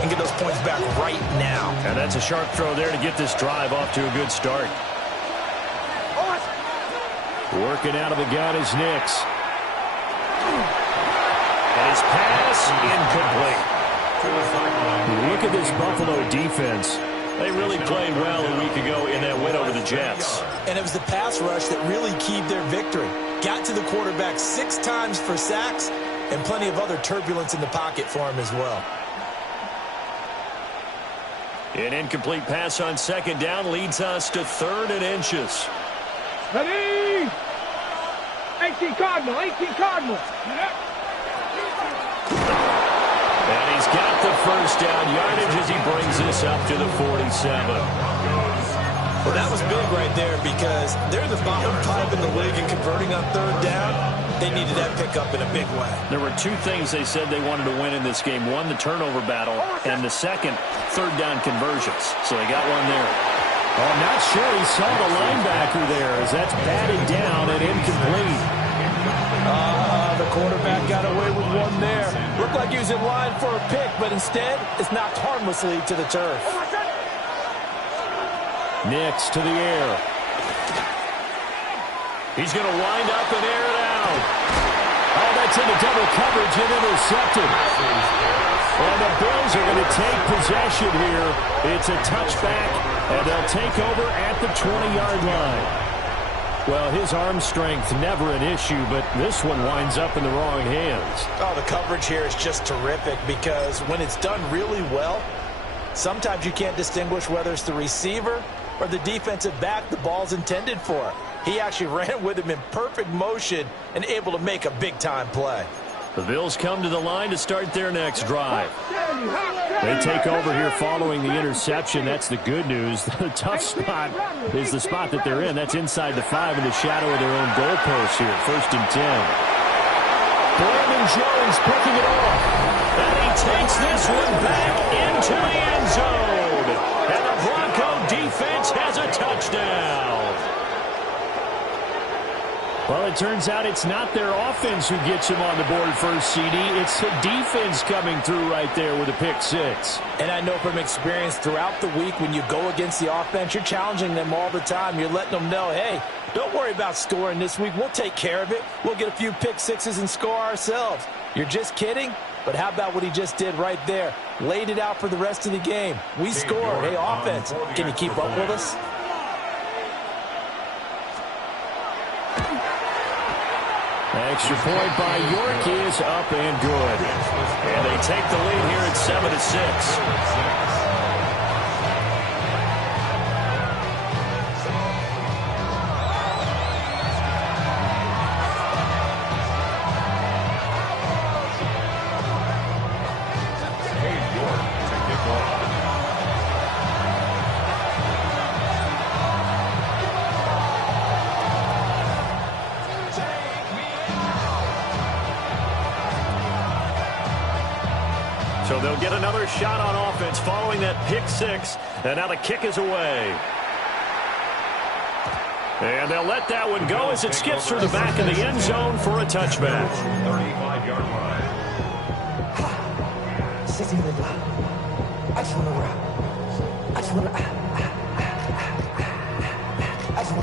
and get those points back right now. And that's a sharp throw there to get this drive off to a good start. Working out of the gun is Nix. And his pass incomplete. Look at this Buffalo defense. They really played well a week ago in that win over the Jets. And it was the pass rush that really keyed their victory. Got to the quarterback 6 times for sacks and plenty of other turbulence in the pocket for him as well. An incomplete pass on second down leads us to 3rd and inches. Ready? 18 Cardinal, 18 Cardinal. And he's got the first down yardage as he brings this up to the 47. Well, that was big right there because they're the bottom 5 in the league in converting on 3rd down. They needed that pickup in a big way. There were 2 things they said they wanted to win in this game. One, the turnover battle, and the second, 3rd down conversions. So they got one there. Oh, I'm not sure he saw the linebacker there as that's batted down and incomplete. The quarterback got away with one there. Looked like he was in line for a pick, but instead it's knocked harmlessly to the turf. Nix to the air. He's going to wind up and air it out. Oh, that's into double coverage and intercepted. And the Bills are going to take possession here. It's a touchback, and they'll take over at the 20-yard line. Well, his arm strength, never an issue, but this one winds up in the wrong hands. Oh, the coverage here is just terrific because when it's done really well, sometimes you can't distinguish whether it's the receiver or the defensive back the ball's intended for. He actually ran with him in perfect motion and able to make a big-time play. The Bills come to the line to start their next drive. They take over here following the interception. That's the good news. The tough spot is the spot that they're in. That's inside the 5 in the shadow of their own goalpost here. 1st and 10. Brandon Jones picking it off. And he takes this one back into the end zone. And the Bronco defense has a touchdown. Well, it turns out it's not their offense who gets him on the board first, CD. It's the defense coming through right there with a pick 6. And I know from experience throughout the week when you go against the offense, you're challenging them all the time. You're letting them know, hey, don't worry about scoring this week. We'll take care of it. We'll get a few pick 6s and score ourselves. You're just kidding? But how about what he just did right there? Laid it out for the rest of the game. We scored. Hey, offense, can you keep up with us? Extra point by York is up and good. And they take the lead here at 7-6. So they'll get another shot on offense following that pick 6. And now the kick is away. And they'll let that one go as it skips through the back of the end zone for a touchback. 35-yard line. I just want to rock. I just want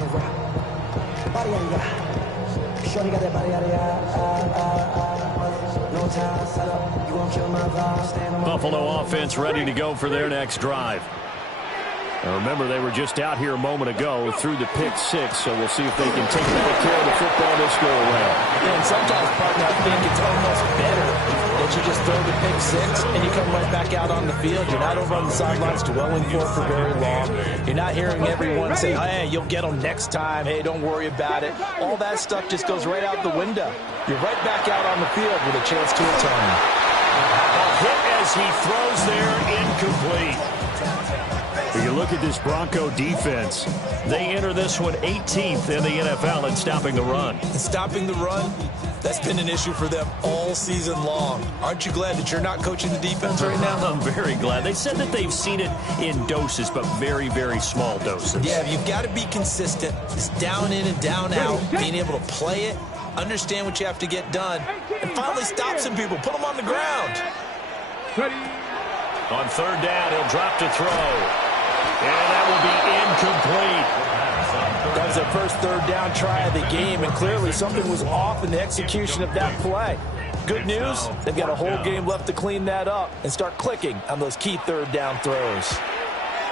to rock. Body area. Shorty got that body area. Buffalo offense ready to go for their next drive. Now remember, they were just out here a moment ago through the pick 6, so we'll see if they can take better care of the football this go around. Yeah, and sometimes, partner, I think it's almost better that you just throw the pick 6 and you come right back out on the field. You're not over on the sidelines dwelling for it for very long. You're not hearing everyone say, hey, you'll get them next time. Hey, don't worry about it. All that stuff just goes right out the window. You're right back out on the field with a chance to atone. A hit as he throws there, incomplete. When you look at this Bronco defense, they enter this one 18th in the NFL in stopping the run. And stopping the run, that's been an issue for them all season long. Aren't you glad that you're not coaching the defense right now? I'm very glad. They said that they've seen it in doses, but very, very small doses. Yeah, you've got to be consistent. It's down in and down out, being able to play it, understand what you have to get done, and finally stop some people, put them on the ground. On third down, he'll drop to throw. And that will be incomplete. That was their first third down try of the game, and clearly something was off in the execution of that play. Good news, they've got a whole game left to clean that up and start clicking on those key third down throws.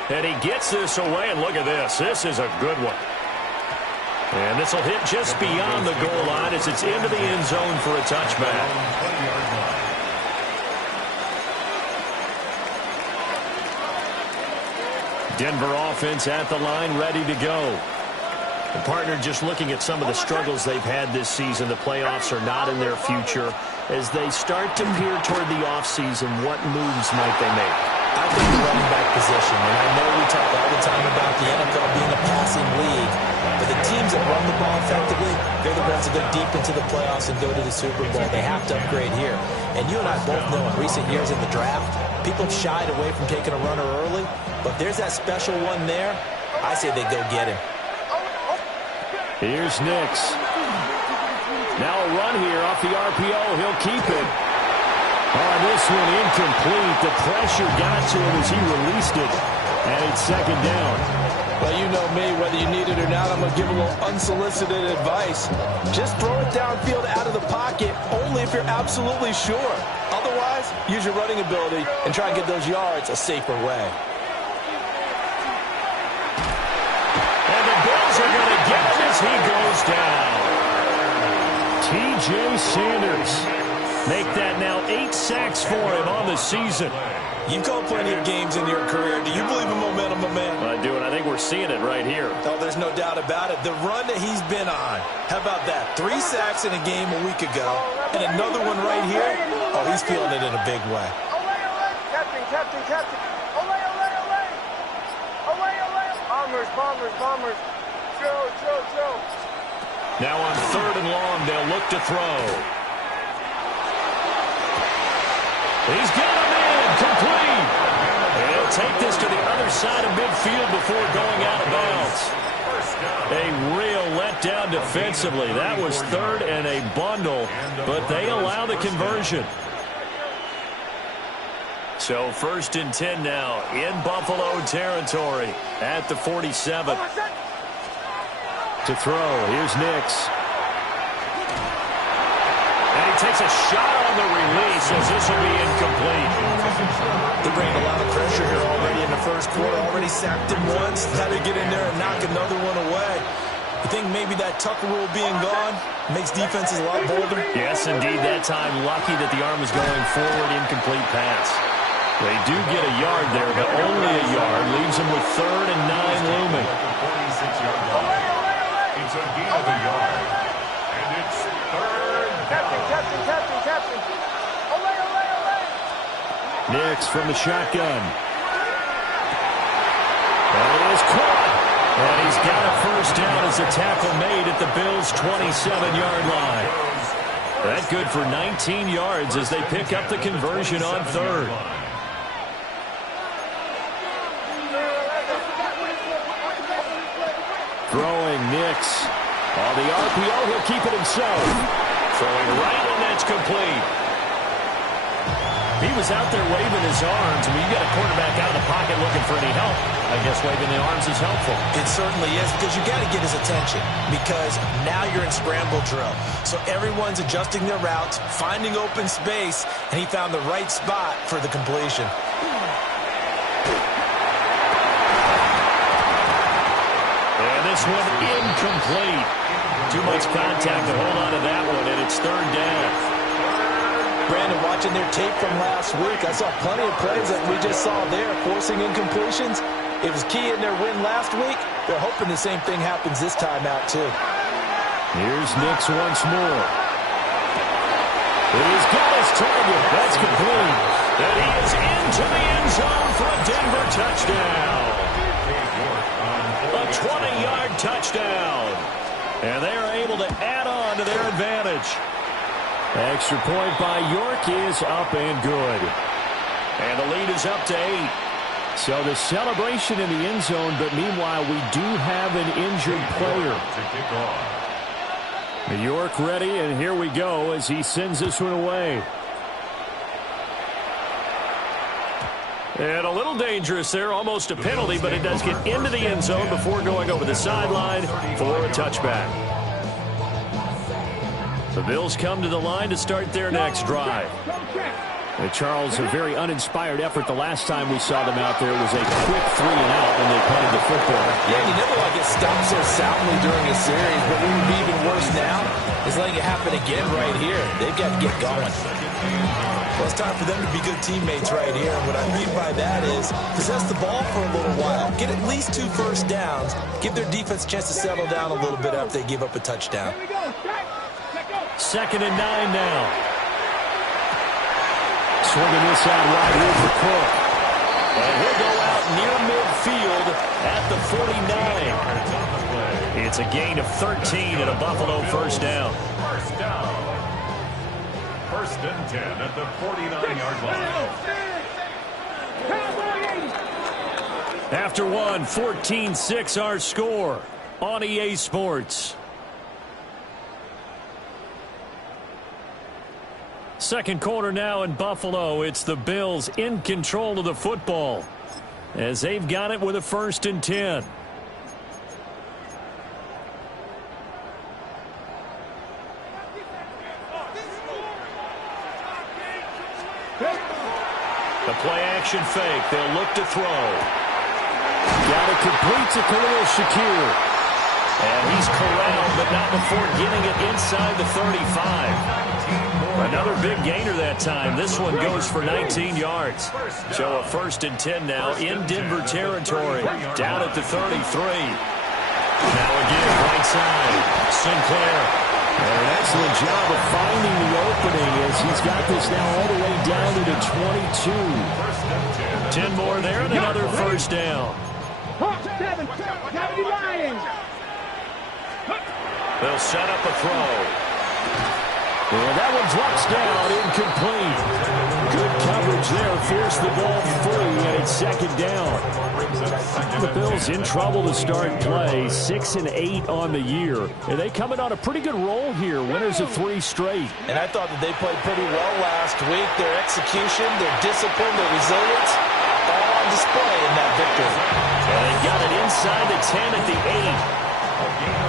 And he gets this away, and look at this. This is a good one. And this will hit just beyond the goal line as it's into the end zone for a touchback. Denver offense at the line, ready to go. The partner, just looking at some of the struggles they've had this season, the playoffs are not in their future. As they start to peer toward the offseason, what moves might they make? I think the running back position, and I know we talk all the time about the NFL being a passing league, but the teams that run the ball effectively, they're the ones that go deep into the playoffs and go to the Super Bowl. They have to upgrade here. And you and I both know in recent years in the draft, people have shied away from taking a runner early, but there's that special one there. I say they go get him. Here's Nix. Now a run here off the RPO. He'll keep it. Oh, this one incomplete. The pressure got to him as he released it. And it's second down. Well, you know me, whether you need it or not, I'm going to give a little unsolicited advice. Just throw it downfield out of the pocket, only if you're absolutely sure. Otherwise, use your running ability and try and get those yards a safer way. And the Bills are going to get him as he goes down. T.J. Sanders. Make that now 8 sacks for him on the season. You've called plenty of games in your career. Do you believe in momentum, my man? I do, and I think we're seeing it right here. Oh, there's no doubt about it. The run that he's been on. How about that? 3 sacks in a game a week ago, and another one right here. Oh, he's feeling it in a big way. Captain. Bombers. Joe. Now on third and long, they'll look to throw. He's got him in, complete. And he'll take this to the other side of midfield before going out of bounds. A real letdown defensively. That was third and a bundle, but they allow the conversion. So 1st and 10 now in Buffalo territory at the 47. To throw, here's Nix. And he takes a shot on the release as this will be incomplete. They're bringing a lot of pressure here already in the first quarter. Already sacked him once. Got to get in there and knock another one away. You think maybe that Tucker rule being gone makes defenses a lot bolder? Yes, indeed. That time, lucky that the arm was going forward. Incomplete pass. They do get a yard there, but only a yard. Leaves them with 3rd and 9 looming. It's a gain of a yard. And it's 3rd down. Captain. Nix from the shotgun. And it is caught. And he's got a first down as a tackle made at the Bills' 27-yard line. That good for 19 yards as they pick up the conversion on third. Throwing Nix. On the RPO, he'll keep it himself. Throwing right, and that's complete. He was out there waving his arms. When you got a quarterback out of the pocket looking for any help, I guess waving the arms is helpful. It certainly is, because you got to get his attention, because now you're in scramble drill. So everyone's adjusting their routes, finding open space, and he found the right spot for the completion. And this one incomplete. Too much contact to hold on to that one, and it's 3rd down. Brandon, watching their tape from last week, I saw plenty of plays like we just saw there, forcing incompletions. It was key in their win last week. They're hoping the same thing happens this time out, too. Here's Nix once more. He's got his target. That's complete. And he is into the end zone for a Denver touchdown. A 20-yard touchdown. And they are able to add on to their advantage. Extra point by York is up and good. And the lead is up to 8. So the celebration in the end zone, but meanwhile we do have an injured player. York ready, and here we go as he sends this one away. And a little dangerous there, almost a penalty, but it does get into the end zone before going over the sideline for a touchback. The Bills come to the line to start their next drive. And Charles, a very uninspired effort the last time we saw them out there was a quick 3-and-out when they punted the football. Yeah, you never want to get stopped so soundly during a series, but what would be even worse now is letting it happen again right here. They've got to get going. Well, it's time for them to be good teammates right here. And what I mean by that is possess the ball for a little while. Get at least 2 first downs. Give their defense a chance to settle down a little bit after they give up a touchdown. 2nd and 9 now. Swinging this out wide here for Cook. And he'll go out near midfield at the 49. It's a gain of 13 and a Buffalo first down. First down. 1st and 10 at the 49-yard line. After one, 14-6 our score on EA Sports. Second quarter now in Buffalo. It's the Bills in control of the football as they've got it with a 1st and 10. The play-action fake. They'll look to throw. Got it complete to Khalil Shakir. And he's corralled, but not before getting it inside the 35. Another big gainer that time. This one goes for 19 yards. So a 1st and 10 now in Denver territory. Down at the 33. Now again, right side. Sinclair. And an excellent job of finding the opening as he's got this now all the way down to the 22. 10 more there and another first down. They'll set up a throw. And that one drops down, incomplete. Good coverage there, forced the ball free, and it's 2nd down. The Bills in trouble to start play, 6-8 on the year. And they coming on a pretty good roll here, winners of 3 straight. And I thought that they played pretty well last week. Their execution, their discipline, their resilience, all on display in that victory. And they got it inside the 10 at the 8.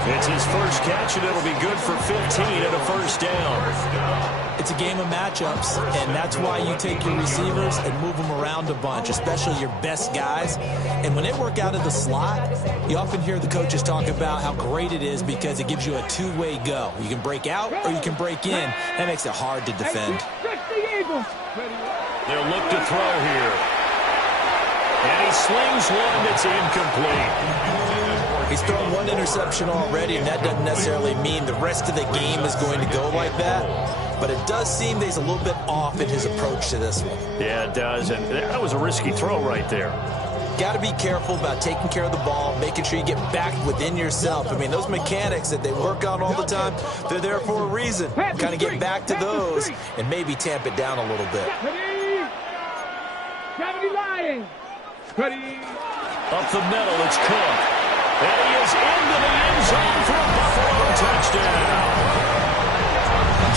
It's his first catch, and it'll be good for 15 and a first down. It's a game of matchups, and that's why you take your receivers and move them around a bunch, especially your best guys. And when they work out of the slot, you often hear the coaches talk about how great it is because it gives you a 2-way go. You can break out or you can break in. That makes it hard to defend. They'll look to throw here. And he slings one that's incomplete. He's thrown 1 interception already, and that doesn't necessarily mean the rest of the game is going to go like that. But it does seem that he's a little bit off in his approach to this one. Yeah, it does. And that was a risky throw right there. Got to be careful about taking care of the ball, making sure you get back within yourself. I mean, those mechanics that they work on all the time, they're there for a reason. Kind of get back to those and maybe tamp it down a little bit. Up the middle, it's Cook. And he is into the end zone for a Buffalo touchdown.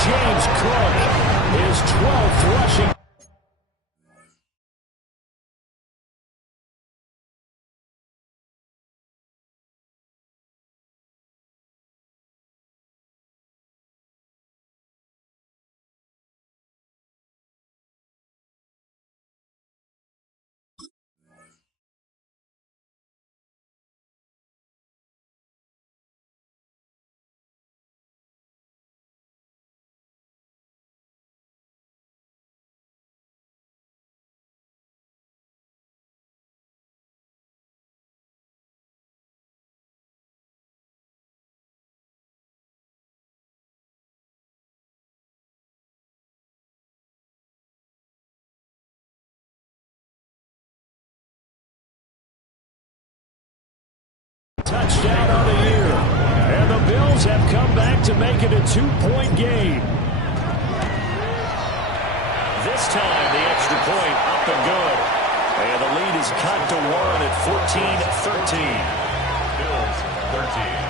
James Cook is 12th rushing. Touchdown on the year. And the Bills have come back to make it a 2-point game. This time, the extra point up and good. And the lead is cut to 1 at 14-13. Bills 13.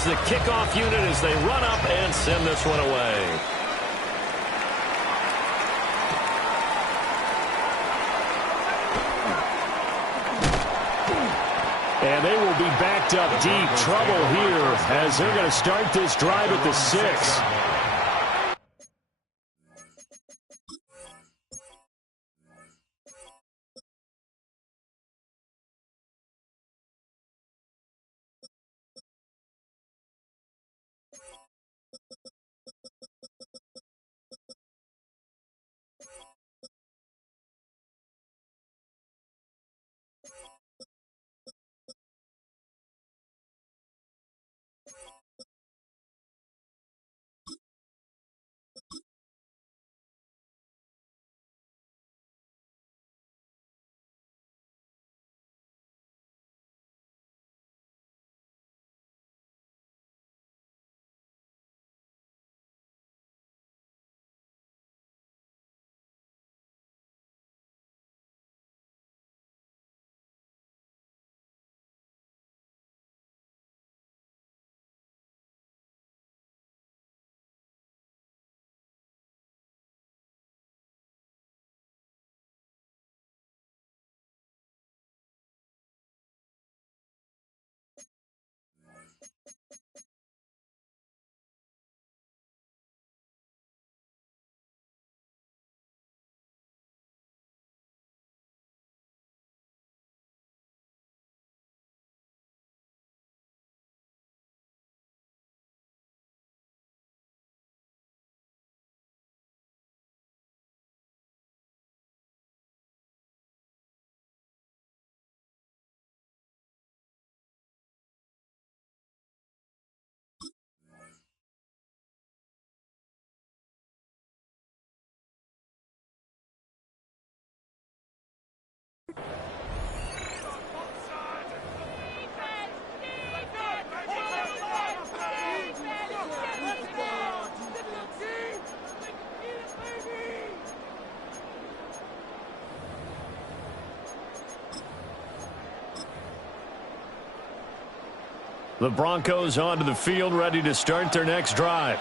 is the kickoff unit as they run up and send this one away. And they will be backed up deep. Trouble here as they're going to start this drive at the 6. The Broncos onto the field, ready to start their next drive.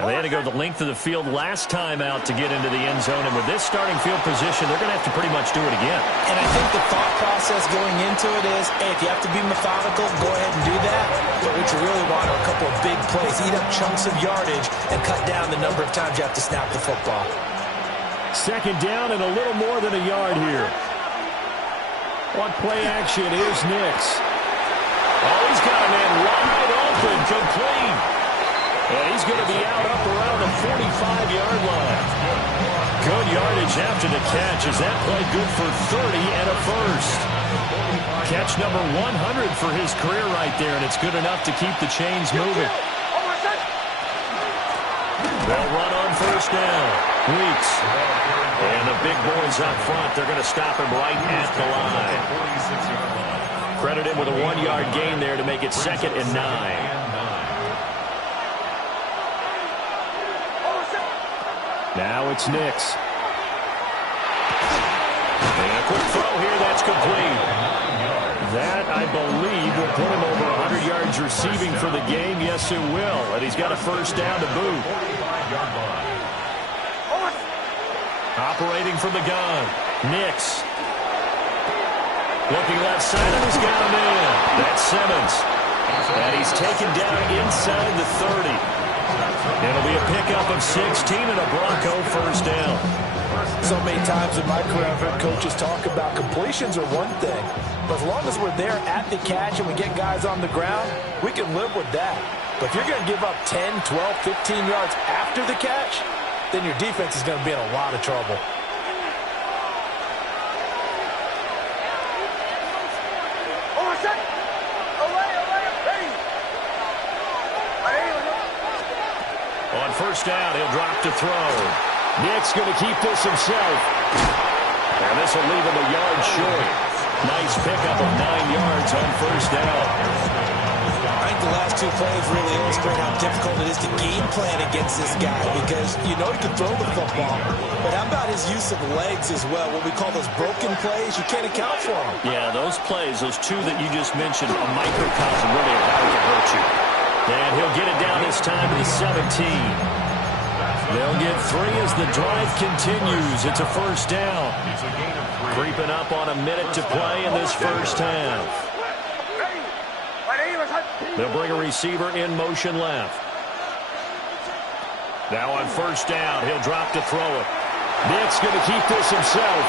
Now, they had to go the length of the field last time out to get into the end zone, and with this starting field position, they're going to have to pretty much do it again. And I think the thought process going into it is, hey, if you have to be methodical, go ahead and do that. But what you really want are a couple of big plays, eat up chunks of yardage, and cut down the number of times you have to snap the football. Second down and a little more than a yard here. On play action is Nix. Oh, he's got a man wide open, complete. And he's going to be out up around the 45-yard line. Good yardage after the catch as that played good for 30 and a first. Catch number 100 for his career right there, and it's good enough to keep the chains moving. They'll run on first down. Weeks. And the big boys up front, they're going to stop him right at the line. Credit him with a 1-yard gain there to make it 2nd and 9. Now it's Nix. And a quick throw here, that's complete. That, I believe, will put him over 100 yards receiving for the game. Yes, it will. And he's got a first down to boot. Operating from the gun, Nix. Looking left side, and he's got him in. That's Simmons. And he's taken down inside the 30. It'll be a pickup of 16 and a Bronco first down. So many times in my career, I've heard coaches talk about completions are one thing. But as long as we're there at the catch and we get guys on the ground, we can live with that. But if you're going to give up 10, 12, 15 yards after the catch, then your defense is going to be in a lot of trouble. On first down, he'll drop to throw. Nick's going to keep this himself. And this will leave him a yard short. Nice pickup of 9 yards on first down. I think the last two plays really illustrate how difficult it is to game plan against this guy because you know he can throw the football, but how about his use of legs as well? What we call those broken plays, you can't account for them. Yeah, those plays, those two that you just mentioned, a microcosm really of how he can hurt you. And he'll get it down this time to the 17. They'll get 3 as the drive continues. It's a first down. Creeping up on a minute to play in this first half. They'll bring a receiver in motion left. Now on first down, he'll drop to throw it. Nick's going to keep this himself.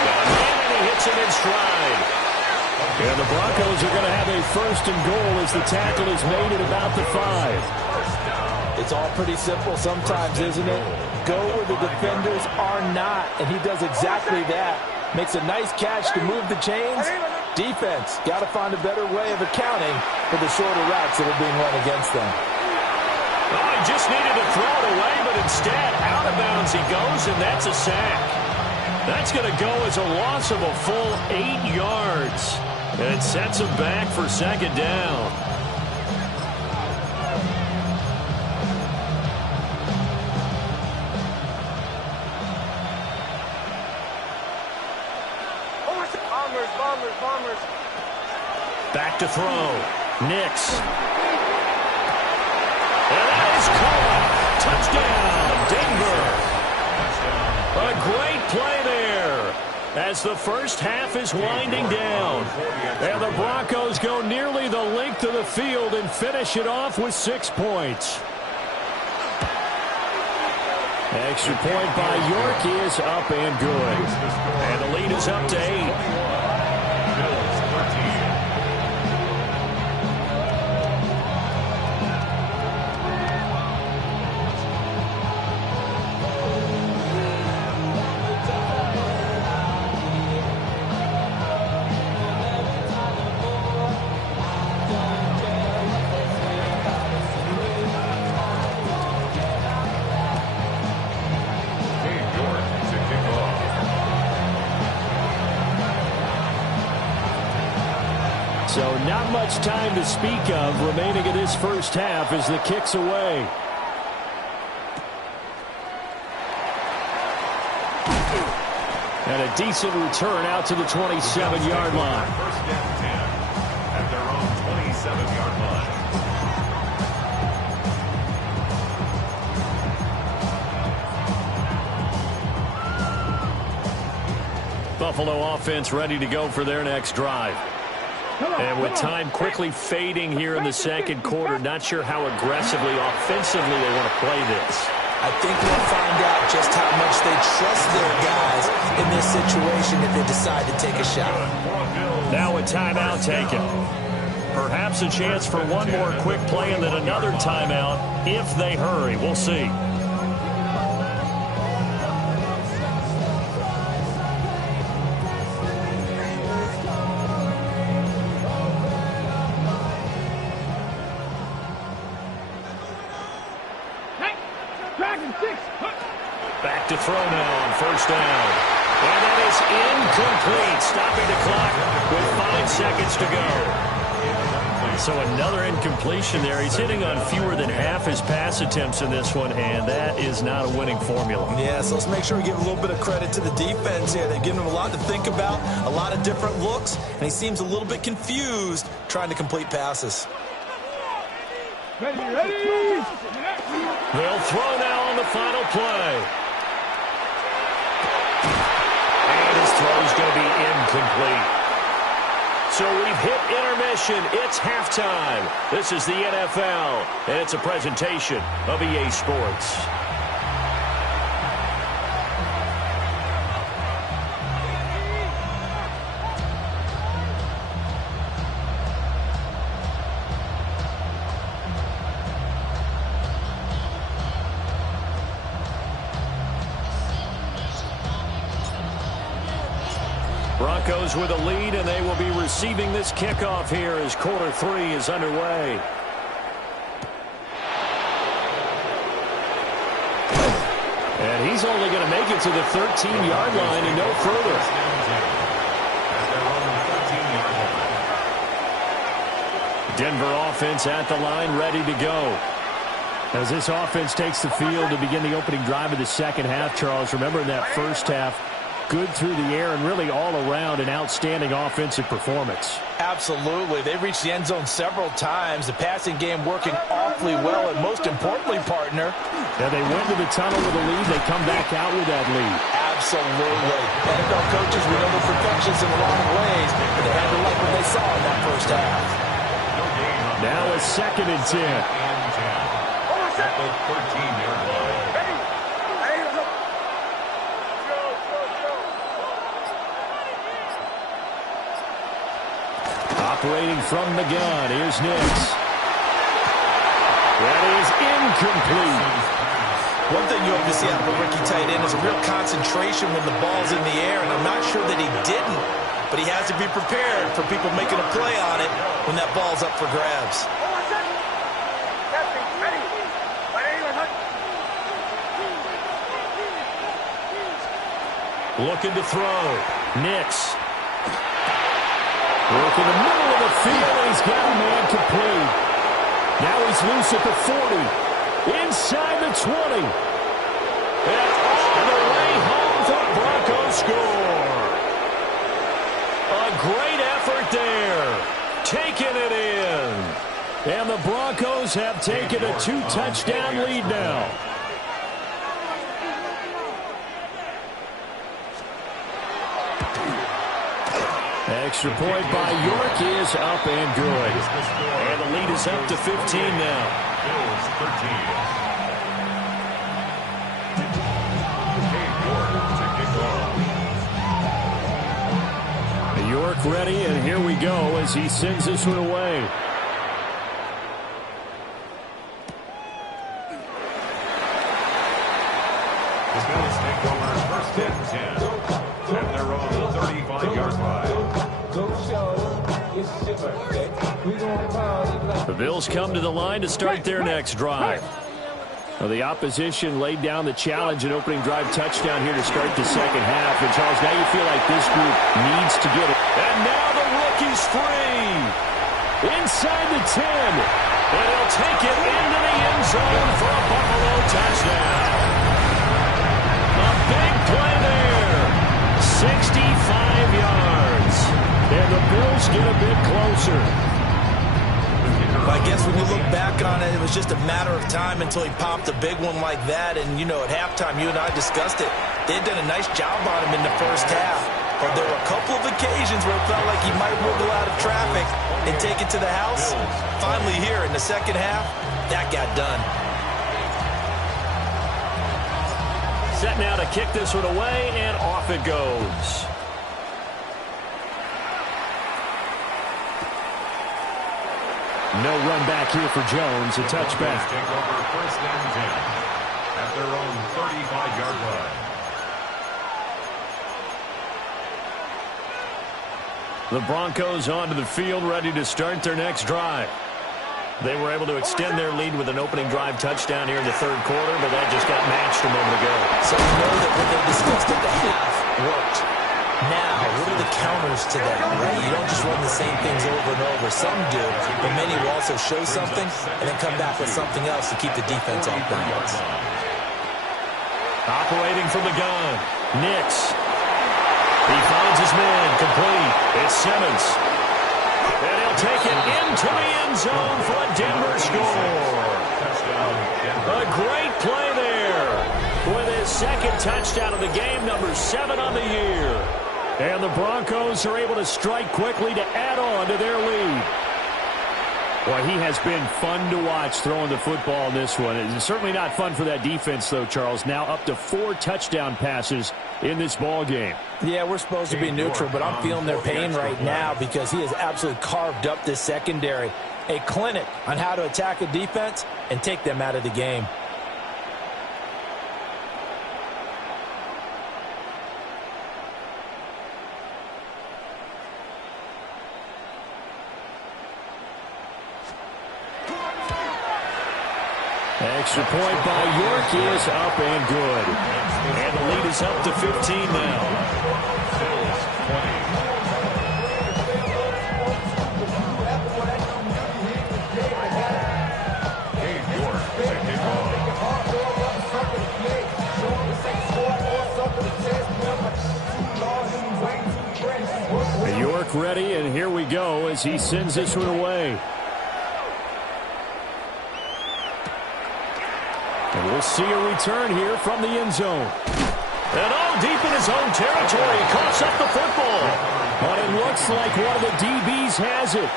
And he hits him in stride. And the Broncos are going to have a first and goal as the tackle is made at about the 5. It's all pretty simple sometimes, isn't it? Go where the defenders are not, and he does exactly that. Makes a nice catch to move the chains. Defense, got to find a better way of accounting for the shorter routes that are being run against them. Oh, he just needed to throw it away, but instead, out of bounds he goes, and that's a sack. That's going to go as a loss of a full 8 yards. And it sets him back for second down. Bombers. Back to throw. Nix. And that is caught. Touchdown, Denver. A great play there as the first half is winding down. And the Broncos go nearly the length of the field and finish it off with 6 points. Extra point by York is up and good. And the lead is up to 8. So not much time to speak of remaining in this first half as the kick's away. And a decent return out to the 27-yard line. First down 10 at their own 27-yard line. Buffalo offense ready to go for their next drive. And with time quickly fading here in the second quarter, not sure how aggressively, offensively they want to play this. I think we'll find out just how much they trust their guys in this situation if they decide to take a shot. Now a timeout taken. Perhaps a chance for one more quick play and then another timeout if they hurry. We'll see. Back to throw now on first down. And that is incomplete, stopping the clock with 5 seconds to go. So another incompletion there. He's hitting on fewer than half his pass attempts in this one, and that is not a winning formula. Yeah, so let's make sure we give a little bit of credit to the defense here. They've given him a lot to think about, a lot of different looks, and he seems a little bit confused trying to complete passes. Ready. They'll throw now on the final play. And his throw's going to be incomplete. So we've hit intermission. It's halftime. This is the NFL, and it's a presentation of EA Sports. Broncos with a lead, and they will be receiving this kickoff here as quarter 3 is underway. And he's only going to make it to the 13-yard line and no further. Denver offense at the line, ready to go. As this offense takes the field to begin the opening drive of the second half, Charles, remember in that first half, good through the air and really all around an outstanding offensive performance. Absolutely. They reached the end zone several times. The passing game working awfully well, and most importantly, partner. Yeah, they went to the tunnel with a lead. They come back out with that lead. Absolutely. NFL coaches, we know they're perfectionists in a lot of ways, but they had to like what they saw in that first half. Now it's 2nd and 10. At the 13-yard line. Operating from the gun, here's Nix. That is incomplete. One thing you hope to see out of a rookie tight end is a real concentration when the ball's in the air, and I'm not sure that he didn't, but he has to be prepared for people making a play on it when that ball's up for grabs. Looking to throw. Nix. Work in the middle of the field. He's got a man complete. Now he's loose at the 40. Inside the 20. And all the way home, the Broncos score. A great effort there. Taking it in. And the Broncos have taken a 2-touchdown lead now. Extra point by York is up and good. And the lead is up to 15 now. Bills 13. York ready, and here we go as he sends this one away. The Bills take over 1st and 10 at their own 35-yard line. The Bills come to the line to start their next drive. Well, the opposition laid down the challenge and opening drive touchdown here to start the second half. And, Charles, now you feel like this group needs to get it. And now the rookie's free. Inside the 10. And he'll take it into the end zone for a Buffalo touchdown. A big play there. 65 yards. And the Bills get a bit closer. I guess when you look back on it, it was just a matter of time until he popped a big one like that. And, you know, at halftime, you and I discussed it. They'd done a nice job on him in the first half. But there were a couple of occasions where it felt like he might wiggle out of traffic and take it to the house. Finally here in the second half, that got done. Set now to kick this one away, and off it goes. No run back here for Jones. A touchback. Take over 1st and 10 at their own 35-yard line. The Broncos onto the field, ready to start their next drive. They were able to extend their lead with an opening drive touchdown here in the third quarter, but that just got matched a moment ago. So we know that what they discussed at the half worked. Now, what are the counters to that, right? You don't just run the same things over and over. Some do, but many will also show something and then come back with something else to keep the defense off balance. Operating from the gun, Nix. He finds his man, complete. It's Simmons. And he'll take it into the end zone for a Denver score. A great play there with his second touchdown of the game, number 7 on the year. And the Broncos are able to strike quickly to add on to their lead. Well, he has been fun to watch throwing the football in this one. It's certainly not fun for that defense, though, Charles. Now up to 4 touchdown passes in this ball game. Yeah, we're supposed to be neutral, but I'm feeling their pain right now because he has absolutely carved up this secondary. A clinic on how to attack a defense and take them out of the game. Extra point by York is up and good. And the lead is up to 15 now. Bills 20. Cade York to kick off. York ready, and here we go as he sends this one away. And we'll see a return here from the end zone. And deep in his own territory, coughs up the football. But it looks like one of the DBs has it.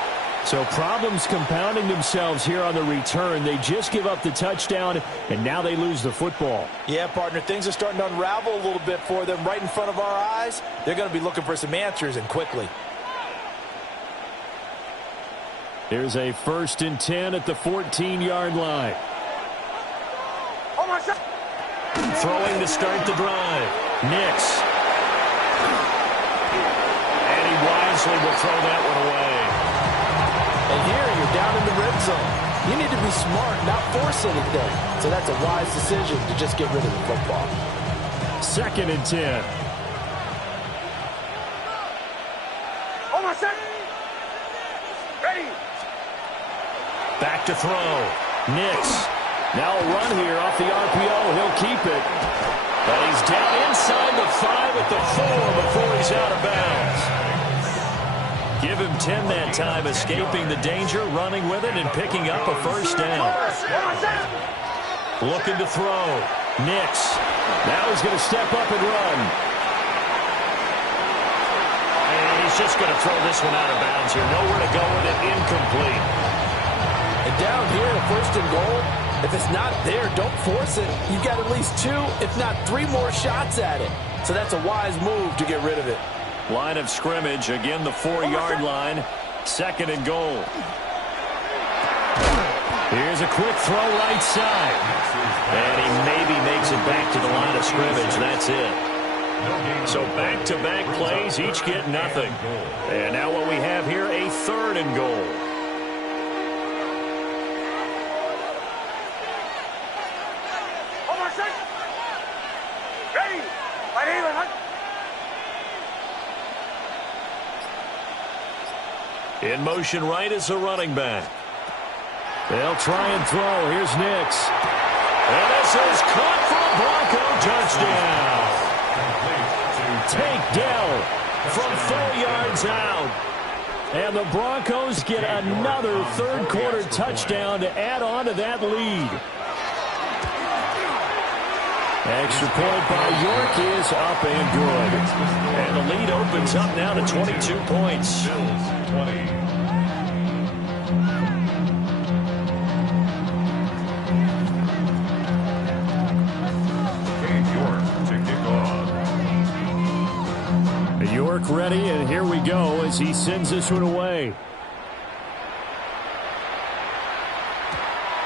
So problems compounding themselves here on the return. They just give up the touchdown, and now they lose the football. Yeah, partner, things are starting to unravel a little bit for them right in front of our eyes. They're going to be looking for some answers, and quickly. There's a 1st and 10 at the 14-yard line. Throwing to start the drive. Nix. And he wisely will throw that one away. And here you're down in the red zone. You need to be smart, not force anything. So that's a wise decision to just get rid of the football. 2nd and 10. Ready. Back to throw. Nix. Now a run here off the RPO. He'll keep it. But he's down inside the 5 at the 4 before he's out of bounds. Give him 10 that time, escaping the danger, running with it, and picking up a 1st down. Looking to throw. Nix. Now he's going to step up and run. And he's just going to throw this one out of bounds here. Nowhere to go with it. Incomplete. And down here, 1st and goal, if it's not there, don't force it. You've got at least 2, if not 3 more shots at it. So that's a wise move to get rid of it. Line of scrimmage, again the 4-yard line. 2nd and goal. Here's a quick throw right side. And he maybe makes it back to the line of scrimmage. That's it. So back-to-back plays, each get nothing. And now what we have here, a 3rd and goal. In motion right is a running back. They'll try and throw. Here's Nix. And this is caught for a Bronco touchdown. Takedown from 4 yards out. And the Broncos get another 3rd quarter touchdown to add on to that lead. Extra point by York is up and good. And the lead opens up now to 22 points. 20. York ready, and here we go as he sends this one away.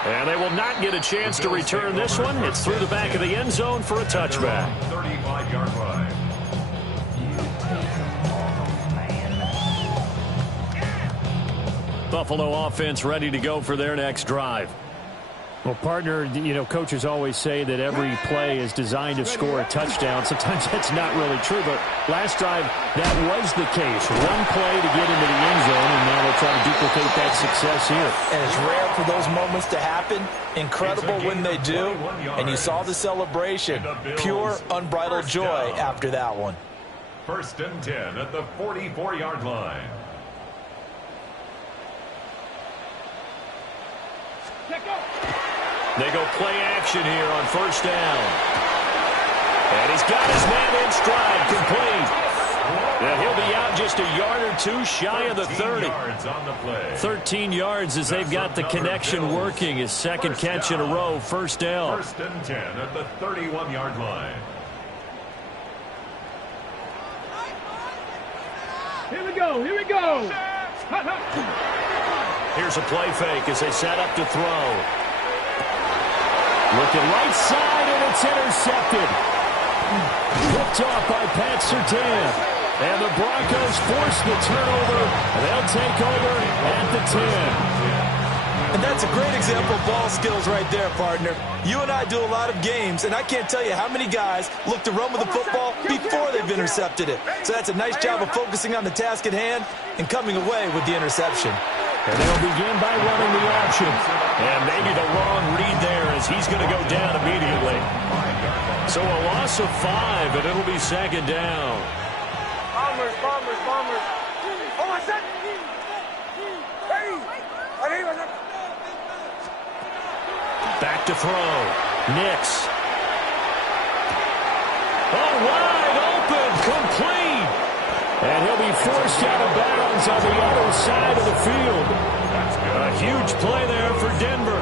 And they will not get a chance to return this one. It's through the back of the end zone for a touchback. 35-yard line. Buffalo offense ready to go for their next drive. Well, partner, you know, coaches always say that every play is designed to score a touchdown. Sometimes that's not really true, but last drive, that was the case. One play to get into the end zone, and now they'll try to duplicate that success here. And it's rare for those moments to happen. Incredible when they do. And you saw the celebration. Pure, unbridled joy after that one. 1st and 10 at the 44-yard line. They go play action here on 1st down. And he's got his man in stride, complete. And he'll be out just a yard or 2 shy of the 30. 13 yards as they've got the connection working. His 2nd catch in a row, 1st down. 1st and 10 at the 31-yard line. Here we go. Here we go. Here's a play fake as they set up to throw. Looking right side, and it's intercepted. Picked off by Pat Surtain. And the Broncos force the turnover. They'll take over at the 10. And that's a great example of ball skills right there, partner. You and I do a lot of games, and I can't tell you how many guys look to run with the football before they've intercepted it. So that's a nice job of focusing on the task at hand and coming away with the interception. And they'll begin by running the option. And maybe the wrong read there as he's going to go down immediately. So a loss of 5, and it'll be 2nd down. Bombers. Back to throw. Nix. Oh, wide open, complete. And he'll be forced out of bounds on the other side of the field. A huge play there for Denver.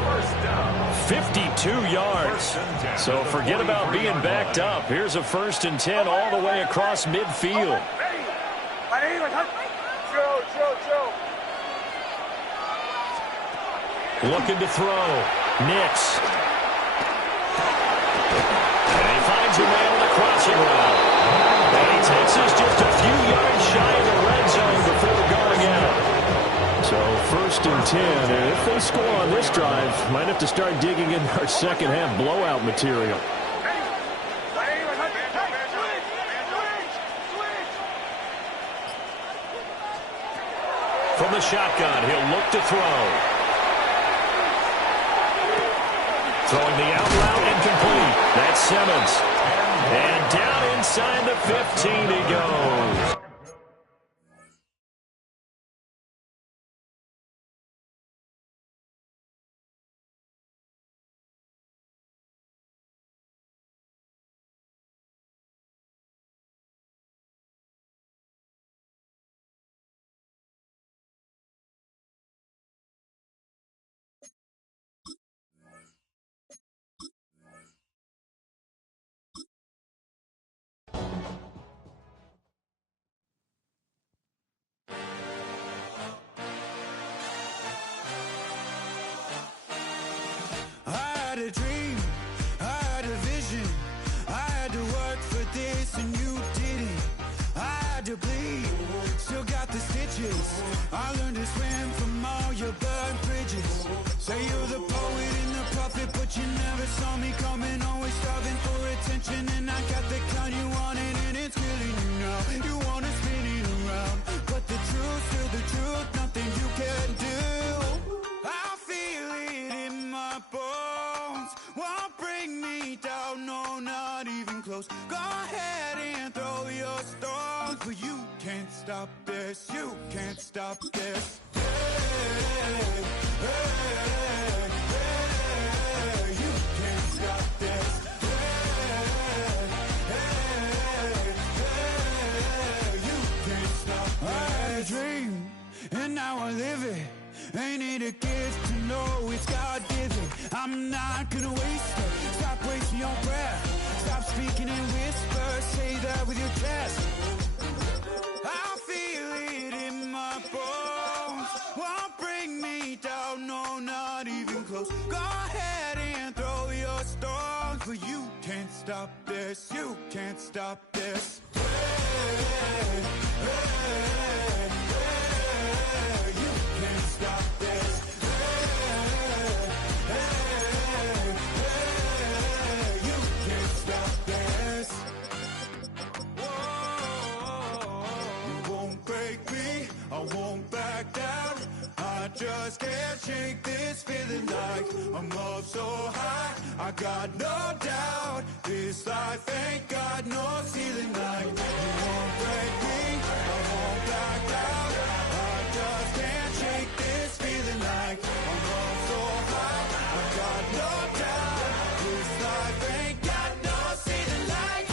52 yards. So forget about being backed up. Here's a 1st and 10 all the way across midfield. Looking to throw. Nix. And he finds a man on the crossing route. And he takes us just a few yards shy of the red zone before going out. So 1st and 10. And if they score on this drive, might have to start digging in our second half blowout material. From the shotgun, he'll look to throw. Throwing the out route, incomplete. That's Simmons. And down inside the 15 he goes. A dream, I had a vision, I had to work for this and you didn't. I had to bleed, still got the stitches. I learned to swim from all your burnt bridges. Say you're the poet and the prophet, but you never saw me coming. Always starving for attention, and I got the kind you wanted, and it's killing you now. You wanna spin it around, but the truth's still the truth, nothing you can do. I feel it in my bones, won't bring me down, no, not even close. Go ahead and throw your stones, but you can't stop this, you can't stop this. Hey, hey, hey, you can't stop this. Hey, hey, hey, you can't stop this. I had a dream, and now I live it. Ain't it a gift to know it's God-given? I'm not gonna waste it. Stop wasting your breath. Stop speaking in whispers. Say that with your chest. I feel it in my bones, won't bring me down, no, not even close. Go ahead and throw your stones, but you can't stop this, you can't stop this. Hey, hey, hey, you can't stop this. Hey, hey, hey, you can't stop this. Whoa, you won't break me, I won't back down. I just can't shake this feeling like I'm up so high. I got no doubt this life ain't got no ceiling like. You won't break me, I won't back down. I just can't shake this feeling like I'm up so high. I got no doubt this life ain't got no ceiling like.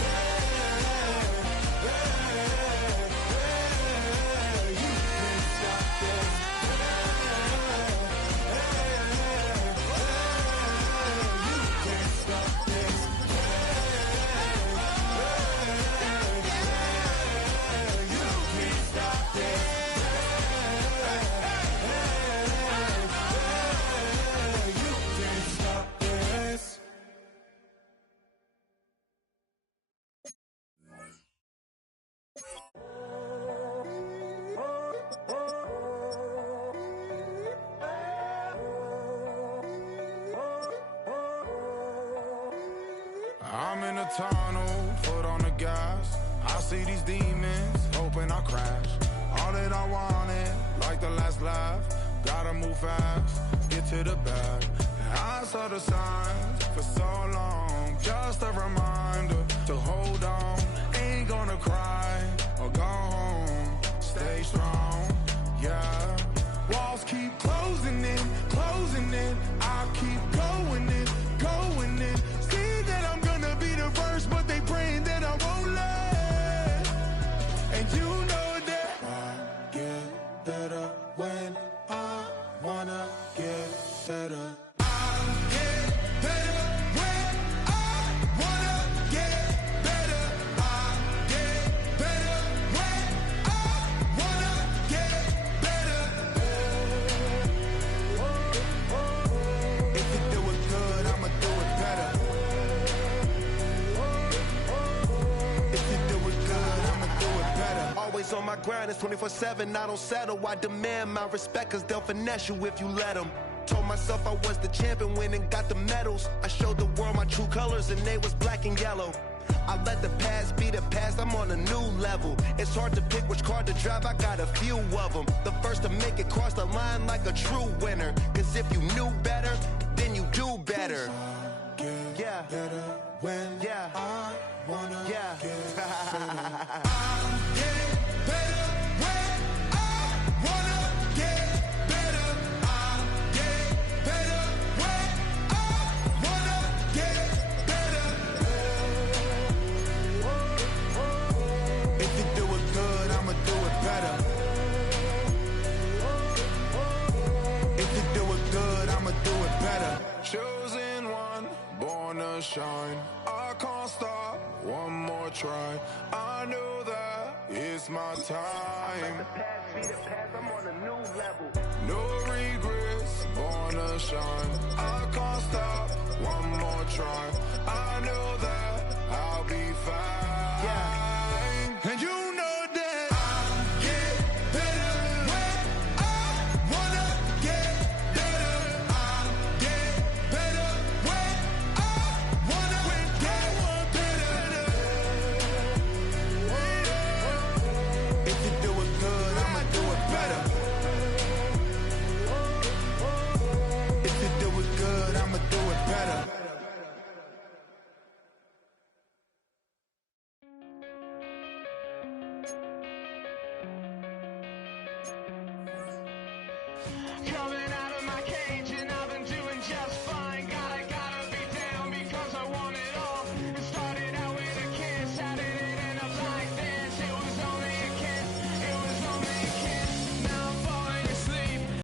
You can't stop this. You can't stop this. You can't stop this. You can't stop this. I'm in a tunnel, foot on the gas. I see these demons, hoping I crash. All that I wanted, like the last laugh. Gotta move fast, get to the bag. And I saw the signs for so long. Just a reminder to hold on. Ain't gonna cry or go home. Stay strong, always on my grind, it's 24/7, I don't settle. I demand my respect, cause they'll finesse you if you let them. Told myself I was the champion, went and got the medals. I showed the world my true colors, and they was black and yellow. I let the past be the past, I'm on a new level. It's hard to pick which car to drive, I got a few of them. The first to make it cross the line like a true winner. Cause if you knew better, then you do better. Yeah. Better when I wanna Yeah. get better. I get better when I wanna get better. I get better when I wanna get better. If you do it good, I'ma do it better. If you do it good, I'ma do it better. Chosen one, born to shine. I can't stop, one more try. I know that it's my time. I'm on a new level. No regrets, born to shine. I can't stop, one more try. I know that I'll be fine. Yeah.